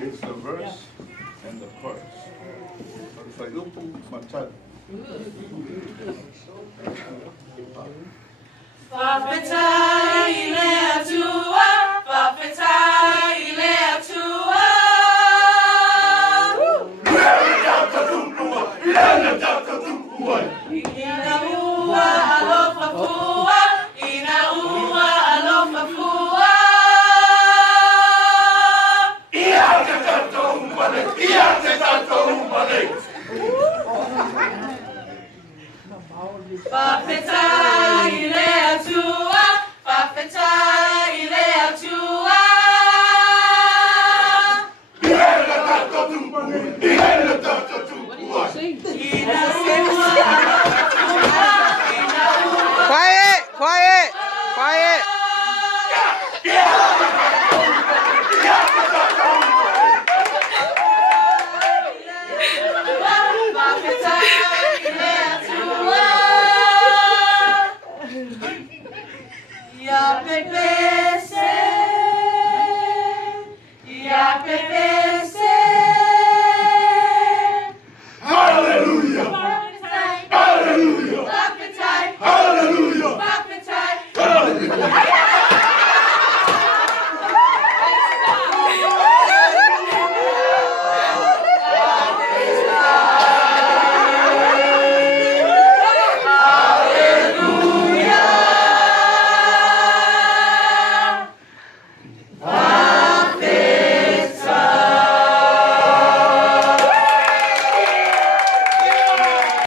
It's the verse and the chorus. Sa'yo pong matchad. Papeta ile atua, papeta ile atua. Inaua alofa fua, inaua alofa fua. Papeta